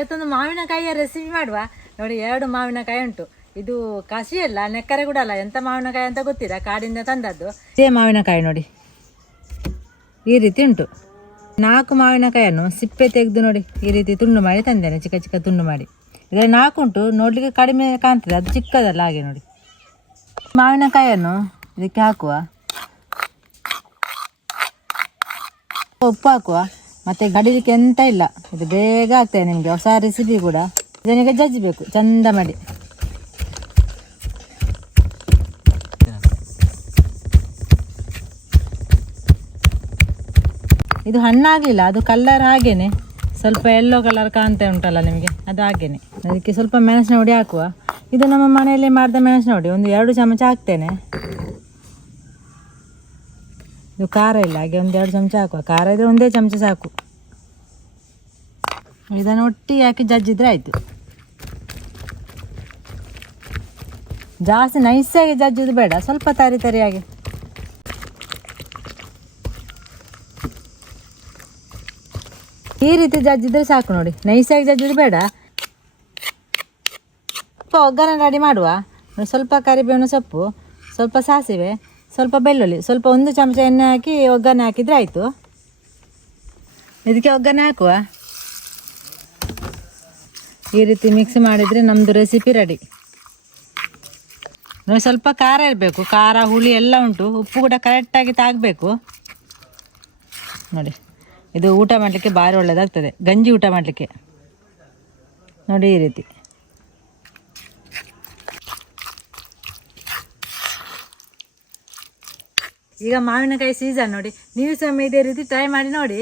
ಇವತ್ತೊಂದು ಮಾವಿನಕಾಯಿಯ ರೆಸಿಪಿ ಮಾಡುವ. ನೋಡಿ, ಎರಡು ಮಾವಿನಕಾಯಿ ಉಂಟು. ಇದು ಕಸಿ ಅಲ್ಲ, ನೆಕ್ಕರೆ ಕೂಡ ಅಲ್ಲ. ಎಂತ ಮಾವಿನಕಾಯಿ ಅಂತ ಗೊತ್ತಿಲ್ಲ, ಕಾಡಿಂದ ತಂದದ್ದು. ಇದೇ ಮಾವಿನಕಾಯಿ ನೋಡಿ. ಈ ರೀತಿ ಉಂಟು. ನಾಲ್ಕು ಮಾವಿನಕಾಯನ್ನು ಸಿಪ್ಪೆ ತೆಗೆದು ನೋಡಿ, ಈ ರೀತಿ ತುಂಡು ಮಾಡಿ ತಂದೇನೆ, ಚಿಕ್ಕ ಚಿಕ್ಕ ತುಂಡು ಮಾಡಿ. ಇದರಲ್ಲಿ ನಾಲ್ಕು ಉಂಟು, ನೋಡ್ಲಿಕ್ಕೆ ಕಡಿಮೆ ಕಾಣ್ತದೆ, ಅದು ಚಿಕ್ಕದಲ್ಲ ಹಾಗೆ ನೋಡಿ. ಮಾವಿನಕಾಯಿಯನ್ನು ಇದಕ್ಕೆ ಹಾಕುವ. ಉಪ್ಪು ಹಾಕುವ. ಮತ್ತೆ ಗಡಿಲಿಕ್ಕೆ ಎಂತ ಇಲ್ಲ. ಇದು ಬೇಗ ಆಗ್ತದೆ ನಿಮಗೆ, ಹೊಸ ರೆಸಿಪಿ ಕೂಡ. ಇದನ್ನೀಗ ಜಜ್ಜಬೇಕು ಚಂದ ಮಾಡಿ. ಇದು ಹಣ್ಣಾಗಲಿಲ್ಲ ಅದು ಕಲರ್ ಹಾಗೇನೆ. ಸ್ವಲ್ಪ ಎಲ್ಲೋ ಕಲರ್ ಕಾಣ್ತಾ ಉಂಟಲ್ಲ ನಿಮಗೆ, ಅದು ಹಾಗೇನೆ. ಅದಕ್ಕೆ ಸ್ವಲ್ಪ ಮೆಣಸಿನ ಹುಡಿ ಹಾಕುವ. ಇದು ನಮ್ಮ ಮನೆಯಲ್ಲಿ ಮಾಡಿದ ಮೆಣಸಿನ ಹುಡಿ ಒಂದು ಎರಡು ಚಮಚ ಹಾಕ್ತೇನೆ. ಇದು ಖಾರ ಇಲ್ಲ, ಹಾಗೆ ಒಂದೆರಡು ಚಮಚ ಹಾಕುವ. ಖಾರ ಇದ್ರೆ ಒಂದೇ ಚಮಚ ಸಾಕು. ಇದನ್ನು ಒಟ್ಟಿಗೆ ಹಾಕಿ ಜಜ್ಜಿದ್ರೆ ಆಯಿತು. ಜಾಸ್ತಿ ನೈಸಾಗಿ ಜಜ್ಜುದು ಬೇಡ, ಸ್ವಲ್ಪ ತರಿ ತರಿಯಾಗಿ ಈ ರೀತಿ ಜಜ್ಜಿದ್ರೆ ಸಾಕು ನೋಡಿ. ನೈಸಾಗಿ ಜಜ್ಜುದು ಬೇಡ. ಸ್ವಲ್ಪ ಒಗ್ಗರಣೆ ರೆಡಿ ಮಾಡುವ. ಸ್ವಲ್ಪ ಕರಿಬೇವಿನ ಸೊಪ್ಪು, ಸ್ವಲ್ಪ ಸಾಸಿವೆ ಸ್ವಲ್ಪ ಬೆಳ್ಳುಳ್ಳಿ, ಸ್ವಲ್ಪ ಒಂದು ಚಮಚ ಎಣ್ಣೆ ಹಾಕಿ ಒಗ್ಗರಣೆ ಹಾಕಿದರೆ ಆಯಿತು. ಇದಕ್ಕೆ ಒಗ್ಗರಣೆ ಹಾಕುವ? ಈ ರೀತಿ ಮಿಕ್ಸ್ ಮಾಡಿದರೆ ನಮ್ಮದು ರೆಸಿಪಿ ರೆಡಿ ನೋಡಿ ಸ್ವಲ್ಪ ಖಾರ ಇರಬೇಕು, ಖಾರ, ಹುಳಿ ಎಲ್ಲ ಉಂಟು. ಉಪ್ಪು ಕೂಡ ಕರೆಕ್ಟಾಗಿ ತಾಗಬೇಕು. ನೋಡಿ, ಇದು ಊಟ ಮಾಡಲಿಕ್ಕೆ ಭಾರಿ ಒಳ್ಳೆಯದಾಗ್ತದೆ ಗಂಜಿ ಊಟ ಮಾಡಲಿಕ್ಕೆ. ನೋಡಿ ಈ ರೀತಿ. ಈಗ ಮಾವಿನಕಾಯಿ ಸೀಸನ್ ನೋಡಿ. ನೀವು ಸಹ ಇದೇ ರೀತಿ ಟ್ರೈ ಮಾಡಿ ನೋಡಿ.